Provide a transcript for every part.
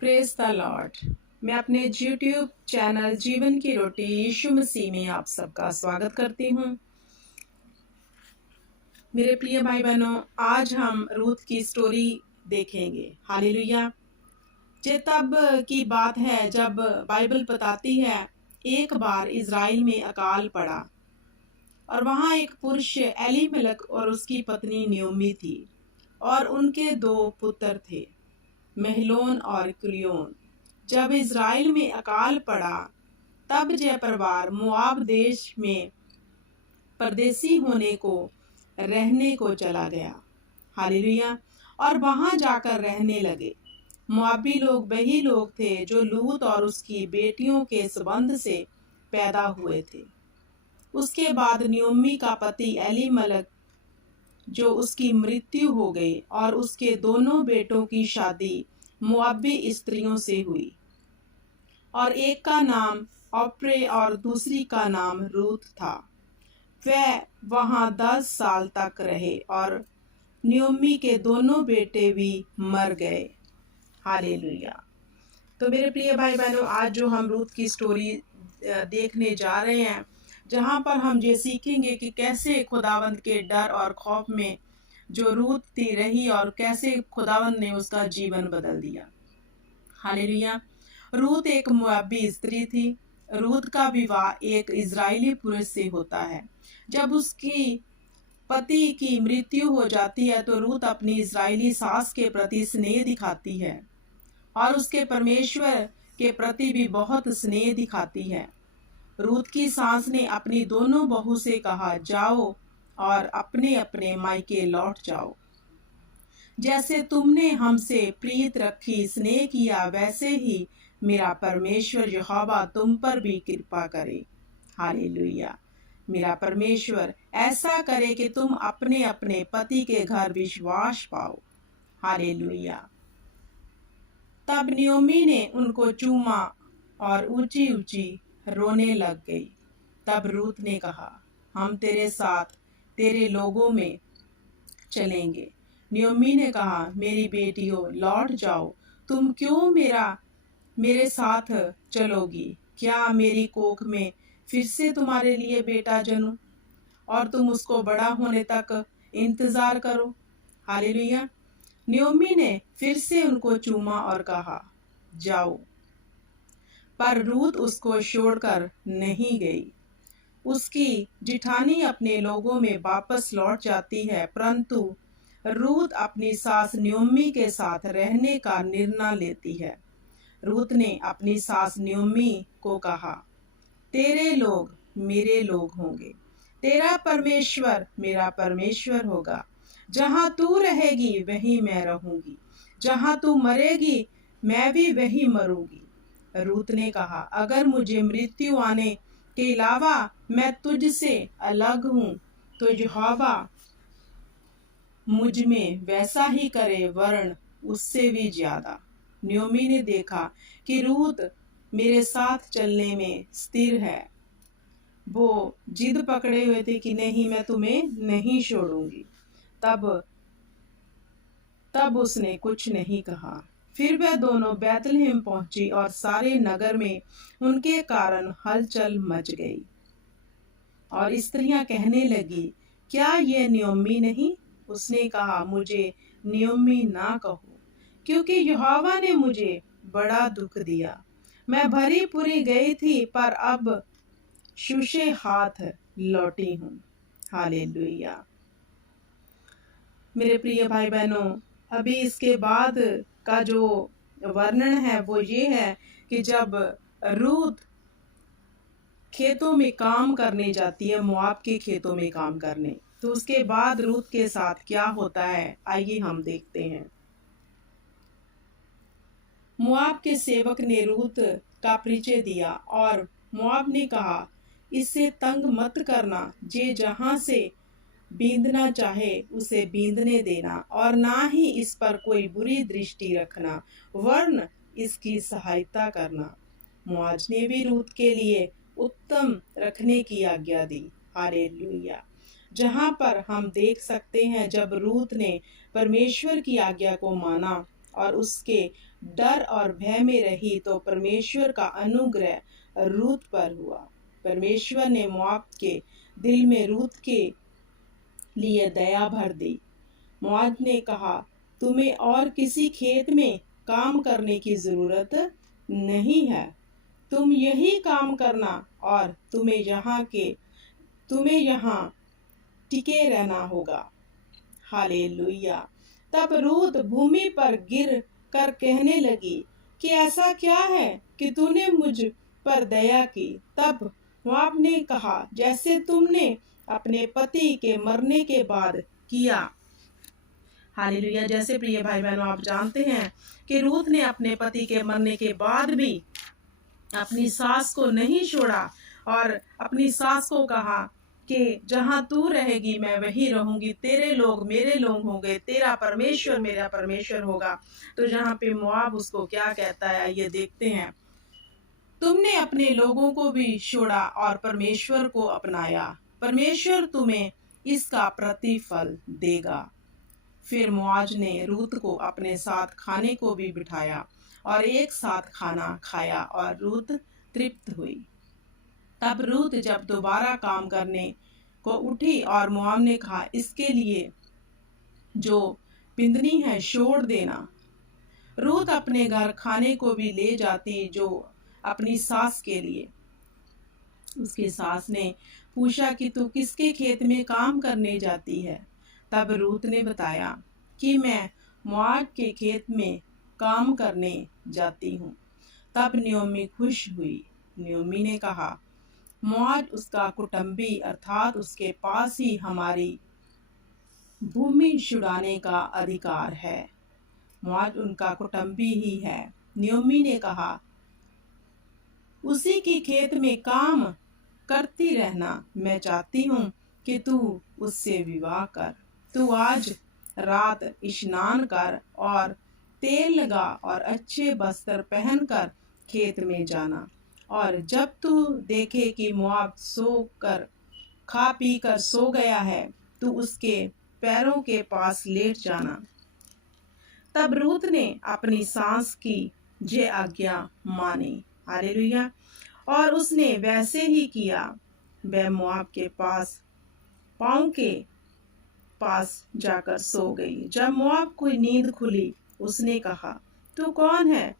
Praise the Lord. मैं अपने YouTube channel जीवन की रोटी यीशु मसीह में आप सबका स्वागत करती हूँ। मेरे प्रिय भाई बहनों, आज हम रूथ की स्टोरी देखेंगे। हालेलुया। ये तब की बात है जब बाइबल बताती है एक बार इज़राइल में अकाल पड़ा और वहाँ एक पुरुष एलीमेलेक और उसकी पत्नी नयोमी थी और उनके 2 पुत्र थे, महलोन और किलियोन। जब इज़राइल में अकाल पड़ा तब जय परिवार मोआब देश में परदेसी होने को रहने को चला गया। हालेलुया। और वहां जाकर रहने लगे। मोआबी लोग वही लोग थे जो लूत और उसकी बेटियों के संबंध से पैदा हुए थे। उसके बाद नयोमी का पति एलीमेलेक जो उसकी मृत्यु हो गई और उसके दोनों बेटों की शादी मोआबी स्त्रियों से हुई और एक का नाम ओप्रे और दूसरी का नाम रूथ था। वह वहां 10 साल तक रहे और नयोमी के दोनों बेटे भी मर गए। हालेलुया। तो मेरे प्रिय भाई बहनों, आज जो हम रूथ की स्टोरी देखने जा रहे हैं, जहां पर हम ये सीखेंगे कि कैसे खुदावंद के डर और खौफ में जो रूथ थी रही और कैसे खुदावंद ने उसका जीवन बदल दिया। हालेलुया। रूथ एक मोआबी स्त्री थी। रूथ का विवाह एक इजरायली पुरुष से होता है। जब उसकी पति की मृत्यु हो जाती है तो रूथ अपनी इजरायली सास के प्रति स्नेह दिखाती है और उसके परमेश्वर के प्रति भी बहुत स्नेह दिखाती है। रूथ की सास ने अपनी दोनों बहू से कहा, जाओ और अपने अपने मायके लौट जाओ। जैसे तुमने हमसे प्रीत रखी, स्नेह किया, वैसे ही मेरा परमेश्वर यहोवा तुम पर भी कृपा करे। हालेलुया। मेरा परमेश्वर ऐसा करे कि तुम अपने अपने पति के घर विश्वास पाओ। हालेलुया। तब नयोमी ने उनको चूमा और ऊंची ऊंची रोने लग गई। तब रूथ ने कहा, हम तेरे साथ तेरे लोगों में चलेंगे। नयोमी ने कहा, मेरी बेटियों लौट जाओ। तुम क्यों मेरे साथ चलोगी? क्या मेरी कोख में फिर से तुम्हारे लिए बेटा जन्म और तुम उसको बड़ा होने तक इंतजार करो। हालेलुया। नयोमी ने फिर से उनको चूमा और कहा, जाओ। पर रूथ उसको छोड़कर नहीं गई। उसकी जिठानी अपने लोगों में वापस लौट जाती है, परंतु रूथ अपनी सास नयोमी के साथ रहने का निर्णय लेती है। रूथ ने अपनी सास नयोमी को कहा, तेरे लोग मेरे लोग होंगे, तेरा परमेश्वर मेरा परमेश्वर होगा। जहां तू रहेगी वहीं मैं रहूंगी, जहां तू मरेगी मैं भी वहीं मरूंगी। रूथ ने कहा, अगर मुझे मृत्यु आने के अलावा मैं तुझसे अलग हूं तो यहोवा मुझ में वैसा ही करे, वरन उससे भी ज्यादा। नयोमी ने देखा कि रूथ मेरे साथ चलने में स्थिर है। वो जिद पकड़े हुए थे कि नहीं, मैं तुम्हें नहीं छोड़ूंगी। तब उसने कुछ नहीं कहा। फिर वह दोनों बैतलहम पहुंची और सारे नगर में उनके कारण हलचल मच गई और स्त्रियां कहने लगी, क्या ये नयोमी नहीं? उसने कहा, मुझे नयोमी ना कहो, क्योंकि यहोवा ने मुझे बड़ा दुख दिया। मैं भरी पूरी गई थी पर अब शूशे हाथ लौटी हूँ। हालेलुया। मेरे प्रिय भाई बहनों, अभी इसके बाद का जो वर्णन है वो ये है कि जब रूथ खेतों में काम करने जाती है, मोआब के खेतों में काम करने, तो उसके बाद रूथ के साथ क्या होता है, आइए हम देखते हैं। मोआब के सेवक ने रूथ का परिचय दिया और मोआब ने कहा, इससे तंग मत करना, जे जहां से बींदना चाहे उसे बींदने देना और ना ही इस पर कोई बुरी दृष्टि रखना, वरन इसकी सहायता करना। मुआज ने भी रूथ के लिए उत्तम रखने की आज्ञा दी। हालेलुया। जहां पर हम देख सकते हैं जब रूथ ने परमेश्वर की आज्ञा को माना और उसके डर और भय में रही तो परमेश्वर का अनुग्रह रूत पर हुआ। परमेश्वर ने मोआब के दिल में रूत के लिए दया भर दी। मोआब ने कहा, तुम्हें और किसी खेत में काम करने की जरूरत नहीं है, तुम यही काम करना और तुम्हें यहाँ टिके रहना होगा। हालेलुया। तब रूत भूमि पर गिर कर कहने लगी कि ऐसा क्या है कि तूने मुझ पर दया की। तब मोआब ने कहा, जैसे तुमने अपने पति के मरने के बाद किया। हालेलुया। जैसे प्रिय भाई बहनों, आप जानते हैं कि रूत ने अपने पति के मरने के बाद भी अपनी सास को नहीं छोड़ा और अपनी सास को कहा कि जहां तू रहेगी मैं वहीं रहूंगी, तेरे लोग मेरे लोग होंगे, तेरा परमेश्वर मेरा परमेश्वर होगा। तो जहां पे मोआब उसको क्या कहता है ये देखते हैं, तुमने अपने लोगों को भी छोड़ा और परमेश्वर को अपनाया, परमेश्वर तुम्हें इसका प्रतिफल देगा। फिर मुआज ने रूत को अपने साथ खाने को भी बिठाया और एक साथ खाना खाया और रूत तृप्त हुई। तब रूत जब दोबारा काम करने को उठी और मोआब ने कहा, इसके लिए जो पिंदनी है छोड़ देना। रूत अपने घर खाने को भी ले जाती जो अपनी सास के लिए। उसकी सास ने पूछा कि तू किसके खेत में काम करने जाती है। तब रूत ने बताया कि मैं मोआब के खेत में काम करने जाती हूँ। तब नयोमी खुश हुई। नयोमी ने कहा, मोआब उसका कुटुंबी अर्थात उसके पास ही हमारी भूमि छुड़ाने का अधिकार है। मोआब उनका कुटुंबी ही है। नयोमी ने कहा, उसी के खेत में काम करती रहना। मैं चाहती हूँ कि तू उससे विवाह कर। तू आज रात स्नान कर और तेल लगा और अच्छे वस्त्र पहनकर खेत में जाना, और जब तू देखे कि मोआब सोकर खा पी कर सो गया है तो उसके पैरों के पास लेट जाना। तब रूत ने अपनी सास की ये आज्ञा मानी। हालेलुया। और उसने वैसे ही किया। वह मोआब के पाँव के पास जाकर सो गई। जब मोआब को नींद खुली उसने कहा, तू कौन है?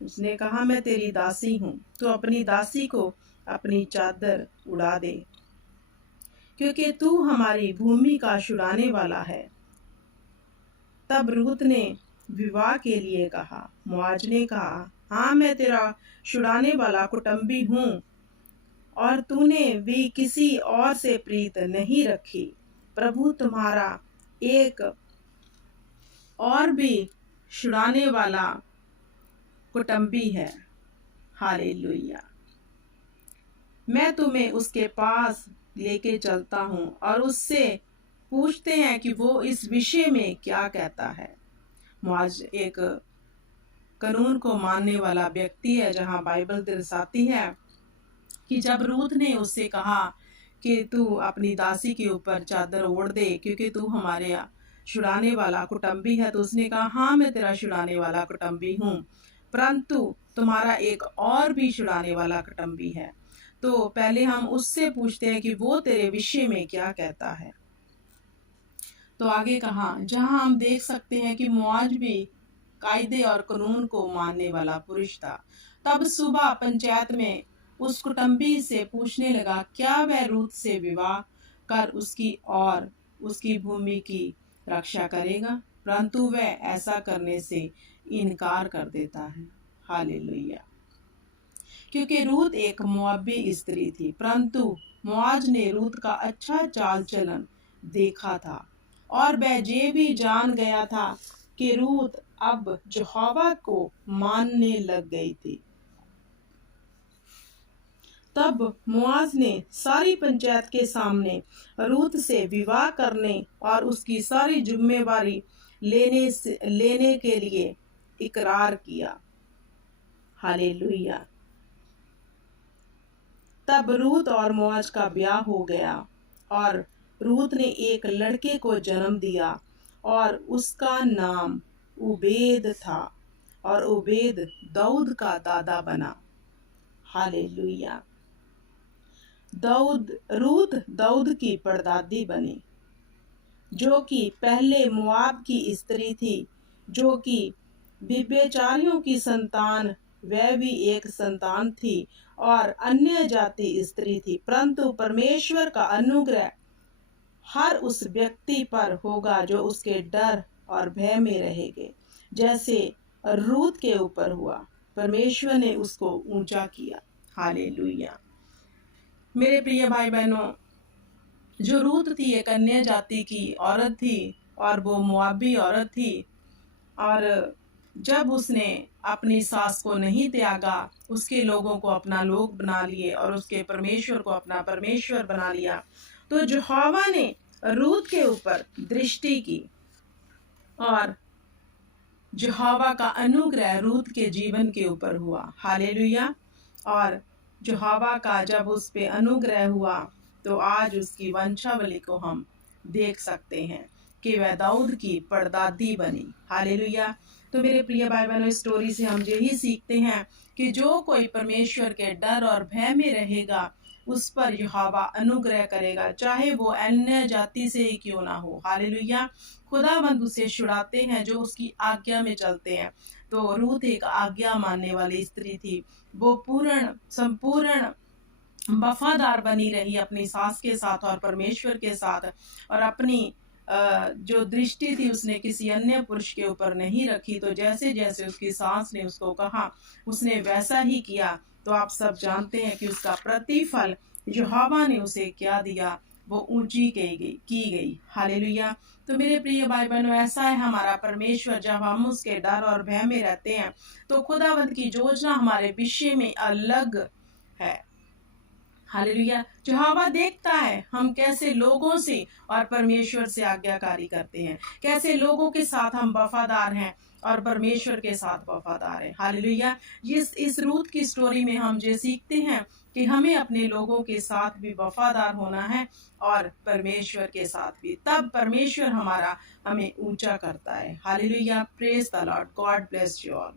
उसने कहा, मैं तेरी दासी हूँ। तू अपनी दासी को अपनी चादर उड़ा दे, क्योंकि तू हमारी भूमि का छुड़ाने वाला है। तब रूत ने विवाह के लिए कहा। मुआज ने कहा, हाँ, मैं तेरा छुड़ाने वाला कुटुंबी हूँ और तूने भी किसी और से प्रीत नहीं रखी। प्रभु तुम्हारा एक और भी छुड़ाने वाला कुटुंबी है। हालेलुया। मैं तुम्हें उसके पास लेके चलता हूँ और उससे पूछते हैं कि वो इस विषय में क्या कहता है। मुआज एक कानून को मानने वाला व्यक्ति है, जहाँ बाइबल दर्शाती है कि जब रूत ने उससे कहा कि तू अपनी दासी के ऊपर चादर ओढ़ दे क्योंकि तू हमारे छुड़ाने वाला कुटुंबी है, तो उसने कहा, हाँ, मैं तेरा छुड़ाने वाला कुटुंबी हूँ, परंतु तुम्हारा एक और भी छुड़ाने वाला कुटुंबी है। तो पहले हम उससे पूछते हैं कि वो तेरे विषय में क्या कहता है। तो आगे कहा, जहां हम देख सकते हैं कि मुआज भी कायदे और कानून को मानने वाला पुरुष था। तब सुबह पंचायत में उस कुटुंबी से पूछने लगा, क्या वह रूत से विवाह कर उसकी और उसकी भूमि की रक्षा करेगा, परंतु वह ऐसा करने से इनकार कर देता है। हालेलुया। क्योंकि रूत एक मोआबी स्त्री थी, परंतु मुआज ने रूत का अच्छा चाल चलन देखा था और वह ये भी जान गया था कि रूत अब यहोवा को मानने लग गई थी। तब मुआज ने सारी पंचायत के सामने रूत से विवाह करने और उसकी सारी जिम्मेवारी लेने के लिए इकरार किया। हालेलुया। तब रूत और मुआज का ब्याह हो गया और रूत ने एक लड़के को जन्म दिया और उसका नाम उबेद था और उबेद दाऊद का दादा बना। हालेलुया। रूत दाऊद की परदादी बनी, जो कि पहले मुआब की स्त्री थी, जो कि व्यभिचारियों की संतान, वह भी एक संतान थी और अन्य जाति स्त्री थी। परंतु परमेश्वर का अनुग्रह हर उस व्यक्ति पर होगा जो उसके डर और भय में रहेंगे, जैसे रूत के ऊपर हुआ। परमेश्वर ने उसको ऊंचा किया। हालेलुया। मेरे प्रिय भाई बहनों, जो रूत थी एक अन्य जाति की औरत थी और वो मुआबी औरत थी। और जब उसने अपनी सास को नहीं त्यागा, उसके लोगों को अपना लोग बना लिए और उसके परमेश्वर को अपना परमेश्वर बना लिया, तो यहोवा ने रूत के ऊपर दृष्टि की और यहोवा का अनुग्रह रूत के जीवन के ऊपर हुआ। हालेलुया। और यहोवा का जब उस पे अनुग्रह हुआ तो आज उसकी वंशावली को हम देख सकते हैं कि वह दाऊद की परदादी बनी। हालेलुया। तो मेरे प्रिय भाई बहनों, इस स्टोरी से हम यही सीखते हैं कि जो कोई परमेश्वर के डर और भय में रहेगा, उस पर यहोवा अनुग्रह करेगा, चाहे वो अन्य जाति से ही क्यों ना हो। हालेलुया। खुदावंद उसे छुड़ाते हैं जो उसकी आज्ञा में चलते हैं। तो रूत एक आज्ञा मानने वाली स्त्री थी। वो पूर्ण संपूर्ण वफादार बनी रही अपनी सास के साथ और परमेश्वर के साथ, और अपनी जो दृष्टि थी उसने किसी अन्य पुरुष के ऊपर नहीं रखी। तो जैसे जैसे उसकी सास ने उसको कहा, उसने वैसा ही किया। तो आप सब जानते हैं कि उसका प्रतिफल यहोवा ने उसे क्या दिया, वो ऊंची की गई। हालेलुया। तो मेरे प्रिय भाई बहनों, ऐसा है हमारा परमेश्वर। जब हम उसके डर और भय में रहते हैं तो खुदावंद की योजना हमारे विषय में अलग है। हालेलुया। यहोवा देखता है हम कैसे लोगों से और परमेश्वर से आज्ञाकारी करते हैं, कैसे लोगों के साथ हम वफादार हैं और परमेश्वर के साथ वफादार हैं। हालेलुया। इस रूत की स्टोरी में हम ये सीखते हैं कि हमें अपने लोगों के साथ भी वफादार होना है और परमेश्वर के साथ भी, तब परमेश्वर हमें ऊंचा करता है। Hallelujah. Praise the Lord. God bless you all.